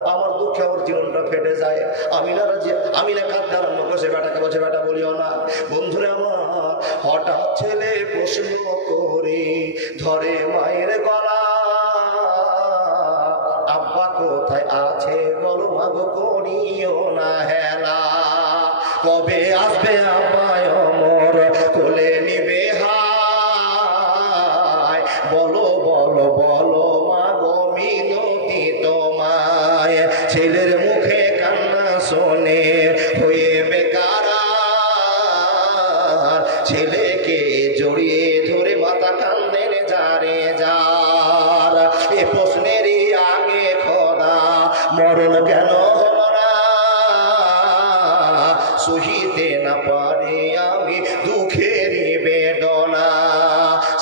আমার দুঃখে আমার জীবনটা ফেটে যায়। আমিনা কাঁদতে আরম্ভ করছে, বেটাকে বলছে বেটা বলিও না। বন্ধুরে আমার, হঠাৎ ছেলে প্রশ্ন করে ধরে মায়ের গলা, আব্বা কোথায় আছে বলো মাগো, করিও না হেলা। কবে আসবে আব্বা অমর কোলে নিবে হায়, বলো বলো বলো মাগো মিনতি তোমায়। ছেলের মুখে কান্না শোনে হয়ে বেকার, ছেলেকে জড়িয়ে ধরে মাথা কান্দেন যারে যার। এ প্রশ্নেরই আগে খোদা মরণ কেন হলো না, সহিতে না পারি আমি দুঃখেরই বেদনা।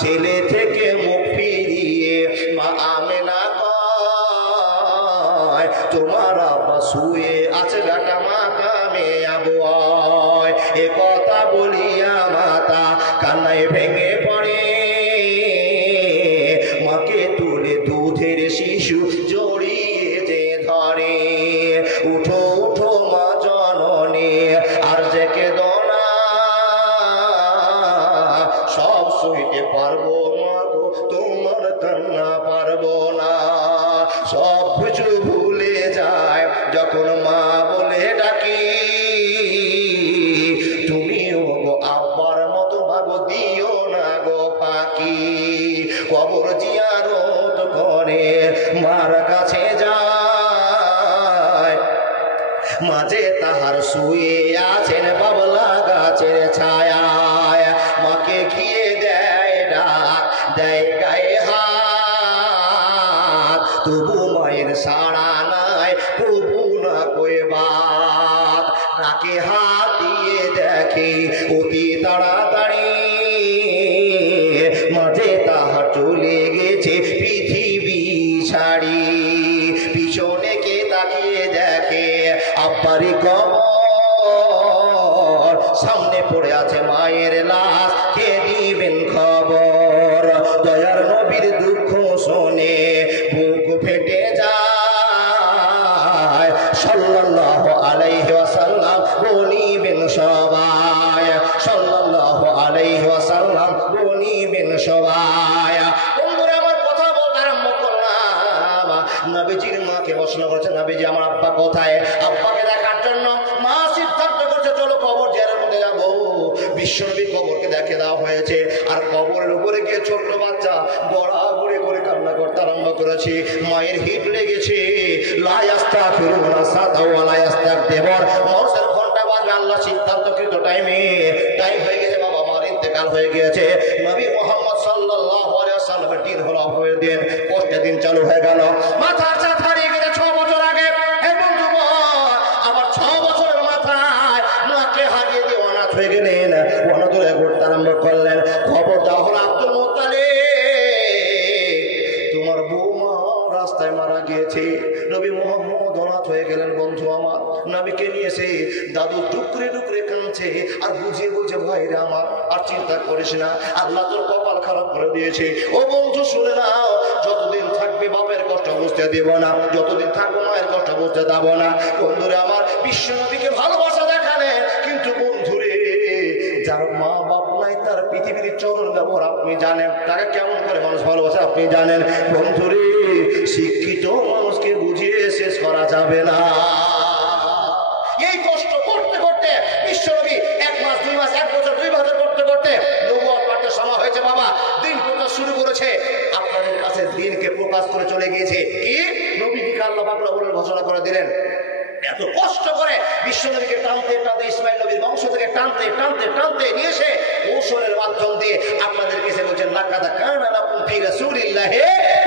ছেলে থেকে মুখ ফিরিয়ে মা আমেনা কয়, তোমার আব্বা শুয়ে আছে বেটা মা কামে আবহাওয়ায়। এ কথা বলিয়া মাতা কান্নায় ভেঙে পড়ে, মাকে তুলে দুধের শিশু জড়িয়ে যে ধরে। উঠো উঠো মা জননী আর যে কেদনা, সব সইতে পারবো মা গো তোমার কান্না পারবো না। সব কিছু ভুলে যায় যখন মা বলে ডাকি, তুমিও গো আব্বার মতো ভাগো দিও না গো ফাঁকি। কবর জিয়ারত করে মার কাছে যায়, মাঝে তাহার শুয়ে আছেন বাবলা গাছের ছায়ায়। মাকে ঘিয়ে দেয় ডাক, দেয় গায়ে হাত, তবু মায়ের সাড়া নাই, তবু না কই বাত। নাকে হাত দিয়ে দেখে অতি তাড়াতাড়ি, মাঝে তাহার চলে গেছে পৃথিবী ছাড়ি। পিছনে কে তাকিয়ে দেখে আব্বারি কবর, সামনে পড়ে আছে মায়ের লাশ, কে দিবেন খবর। দয়ার নবীর দুঃখ শোনে বুক ফেটে যায়, সাল্লাল্লাহু আলাইহি ওয়াসাল্লাম বলিবেন সবাই, সাল্লাল্লাহু আলাইহি ওয়াসাল্লাম বলিবেন সবাই। বন্ধুরা আমার কথা বলতে আরম্ভ করলাম, নবীজির মাকে প্রশ্ন করেছে, নবীজি আমার আব্বা কোথায়? আব্বাকে দেখার জন্য মা সিদ্ধান্ত করছে চলো কবর জিয়ারত করতে যাবো। বিশ্বনবীর কবরকে দেখে দেওয়া হয়েছে, আর কবরের উপরে গিয়ে ছোট্ট বাচ্চা গড়াগড়ি করে কান্না করতে আরম্ভ করেছে। মায়ের হিট লেগেছে, লা ইস্তাগফিরুনা সাদা ওয়া লা ইস্তাগফিরুন, মৌতের ঘন্টা বাজবে আল্লাহ সিদ্ধান্তকৃত টাইমে। টাইম হয়ে গেছে বাবা, মার ইন্তেকাল হয়ে গিয়েছে। নবী মুহাম্মদ সাল্লাল্লাহু আলাইহি ওয়াসাল্লামের দিন হলো হয়ে দিন, কষ্টের দিন চালু হয়ে গেল। মাথার চাঁদ হারিয়ে গেছে 6 বছর আগে। এবং আবার 6 বছরের মাথায় মাকে হারিয়ে দিয়ে অনাথ হয়ে গেলেন, অনাথরে ঘুরতে আরম্ভ করলেন। খবর দেওয়া হলো আব্দুল মুত্তালিব, তোমার বৌমা রাস্তায় মারা গিয়েছে। নবী মুহাম্মদ অনাথ হয়ে গেলেন। বন্ধু আমার, নবীকে নিয়ে এসে দাদু টুকরে টুকরে কাঁদছে আর বুঝিয়ে বলছে, ভাইরা আমার আর চিন্তা করিস না, আল্লাহ তোর কপাল খারাপ করে দিয়েছে। ও বন্ধু শুনে নাও, যতদিন থাকবে বাপের কষ্ট বুঝতে দেব না, যতদিন থাকবো মায়ের কষ্ট বুঝতে দেব না। বন্ধুরে আমার, বিশ্ব নবীকে ভালোবাসা দেখালেন, কিন্তু বন্ধুরে যার মা বাপ নাই তার পৃথিবীর চরণ ব্যবহার আপনি জানেন, তাকে কেমন করে মানুষ ভালোবাসে আপনি জানেন। বন্ধুরে, শিক্ষিত মানুষকে বুঝিয়ে শেষ করা যাবে না। এই কষ্ট করতে করতে বিশ্বনবী 1 মাস 2 মাস 1 বছর 2 বছর করতে করতে নবুয়ত পাঠের সময় হয়েছে বাবা। দিন প্রকাশ শুরু করেছে, আপনাদের কাছে দিনকে প্রকাশ করে চলে গিয়েছে। কি নবীকে আল্লাহ পাক রব্বুল ঘোষণা করে দিলেন। এত কষ্ট করে বিশ্বনবীকে টানতে টানতে ইসমাইল নবীর বংশ থেকে টানতে টানতে টানতে নিয়ে এসে কৌশলের মাধ্যম দিয়ে আপনাদের কাছে বলছেন, লাকাদ কানা লাকুম ফি রাসূলিল্লাহি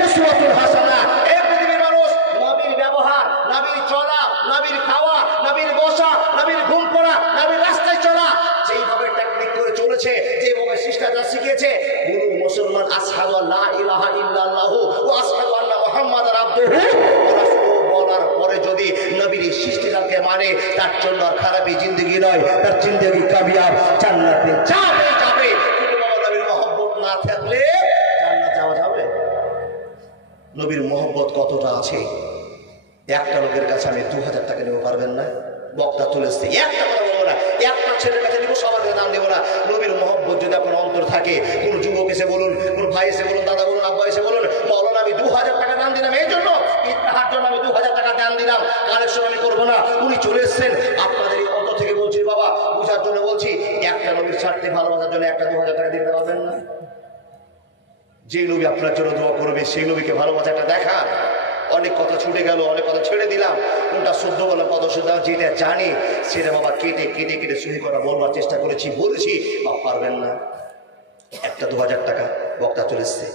উসওয়াতুন হাসানাহ। এই পৃথিবীর মানুষ নবীর ব্যবহার, নবীর চলা, নবীর খাওয়া, নবীর বসা, নবীর ঘুম পড়া, নবীর রাস্তায় চলা, যেইভাবে টেকনিক করে চলেছে, যেভাবে শিষ্টাচার শিখিয়েছে, গুরু মুসলমান আশহাদু আল্লা ইলাহা ইল্লাল্লাহু ওয়া আশহাদু আন্না মুহাম্মাদার আবদুহু ওয়া রাসূলুহু বলার পরে যদি নবীর শিষ্টাচারকে মানে, তার জন্য আর খারাপই জিন্দেগি নয়, তার জিন্দেগি কামিয়াব, জান্নাতে যাবে যাবে। কিন্তু বাবা নবীর মহব্বত না থাকলে জান্নাত যাওয়া যাবে? নবীর মহব্বত কতটা আছে একটা লোকের কাছে আমি 2000 টাকা নেবো, পারবেন না? বক্তা তুলেছে, একটা কথা বলবো না, একটা ছেলের কাছে নিবো, সবার কাছে দাম দেবো না। নবীর মহব্বত যদি আপনার অন্তর থাকে, কোন যুবক এসে বলুন, কোন ভাই এসে বলুন, দাদা বলুন, আব্বা এসে বলুন, মাওলানা আমি 2000 টাকা দাম দিলাম এই জন্য, তাহার জন্য আমি 2000 টাকা দাম দিলাম, কালেকশন আমি করবো না। উনি চলে এসছেন, আপনাদের এই অন্তর থেকে বলছি বাবা, বুঝার জন্য বলছি, একটা নবীর স্বার্থে ভালোবাসার জন্য একটা 2000 টাকা দিতে পারবেন না? যে নবী আপনার জন্য দোয়া করবে সেই নবীকে ভালোবাসাটা দেখা। অনেক কথা ছুটে গেল, অনেক কথা ছেড়ে দিলাম, কোনটা শুদ্ধ বললাম, কত শুদ্ধ, যেটা জানি সেটা বাবা কেটে কেটে কেটে সহি করা বলবার চেষ্টা করেছি, বলেছি, বাবা পারবেন না। একটা 2000 টাকা বক্তা চলে এসছে,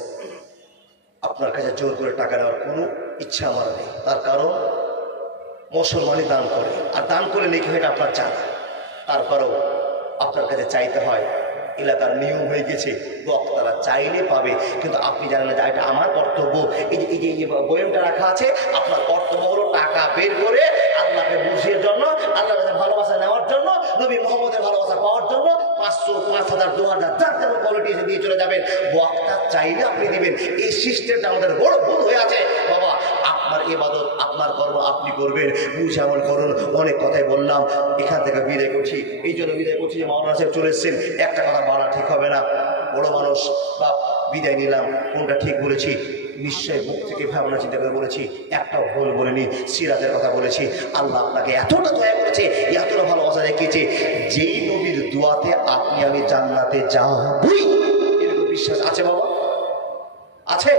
আপনার কাছে জোর করে টাকা নেওয়ার কোনো ইচ্ছা আমার নেই, তার কারণ মুসলমানই দান করে, আর দান করে নেই এটা আপনার জানা, তারপরেও আপনার কাছে চাইতে হয়। এলাকার নিয়ম হয়ে গেছে, বক্তারা চাইলে পাবে, কিন্তু আপনি জানেন না যে এটা আমার কর্তব্য। এই যে বয়ানটা রাখা আছে, আপনার কর্তব্য হলো টাকা বের করে আল্লাহকে বুঝিয়ে জন্য, আল্লাহর কাছে ভালোবাসা নেওয়ার জন্য, নবী মুহাম্মদের ভালোবাসা পাওয়ার জন্য 500, 5000, 2000 যার যেমন কোয়ালিটি এসে দিয়ে চলে যাবেন। বক্তা চাইলে আপনি দিবেন, এই সিস্টেমটা আমাদের বড় ভুল হয়ে আছে। বাবা আপনার ইবাদত, আপনার কর্ম আপনি করবেন, বুঝে আমল করুন। অনেক কথাই বললাম, এখান থেকে বিদায় করছি, এই জন্য বিদায় করছি যে মাওলানা সাহেব চলে এসেছেন, একটা কথা বলা ঠিক হবে না, বড় মানুষ বা বিদায় নিলাম, কোনটা ঠিক বলেছি নিশ্চয় বুক থেকে ভাবনা চিন্তা করে বলেছি, একটাও ভুল বলিনি, সিরাতের কথা বলেছি। আল্লাহ আপনাকে এতটা দয়া করেছে, এতটা ভালোবাসা দেখিয়েছে, যেই নবীর দোয়াতে আপনি আমি জান্নাতে যাবই, এরকম বিশ্বাস আছে বাবা? আছে?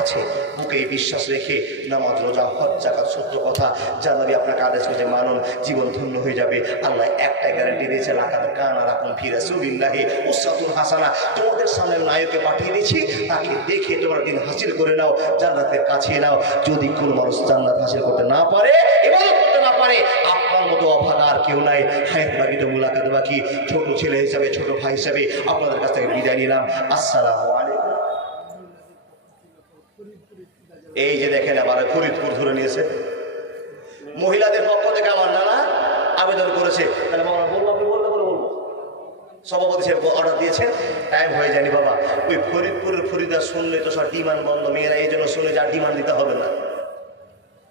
আছে। বুকে এই বিশ্বাস রেখে নামাজ, রোজা, হজ, যাকাত, সত্য কথা যা নবী আপনাকে আদেশ করেছে মানুন, জীবন ধন্য হয়ে যাবে। আল্লাহ একটা গ্যারান্টি দিয়েছে, লাকাদ কানা লাকুম ফি রাসূলিল্লাহি উসওয়াতুন হাসানাহ, তোমাদের সামনে নায়ককে পাঠিয়ে দিয়েছি, তাকে দেখে তোমরা দিন হাসিল করে নাও, জান্নাতের কাছে নাও। যদি কোনো মানুষ জান্নাত হাসিল করতে না পারে, ইবাদত করতে না পারে, আপনার মতো অভাগা আর কেউ নাই। হায়াত বাকি তো মুলাকাত বাকি। ছোট ছেলে হিসাবে, ছোট ভাই হিসাবে আপনাদের কাছ থেকে বিদায় নিলাম। আসসালামু আলাইকুম। এই যে দেখেন আবার ফরিদপুর ধরে নিয়েছে, মহিলাদের পক্ষ থেকে আমার নানা আবেদন করেছে, তাহলে বাবা বলবো, আপনি বলতে বলবো, সভাপতি সাহেব অর্ডার দিয়েছেন, টাইম হয়ে যায়নি বাবা। ওই ফরিদপুরের ফরিদা শুনলে তো সব ডিমান্ড বন্ধ, মেয়েরা এই জন্য শুনে যার ডিমান্ড দিতে হবে না।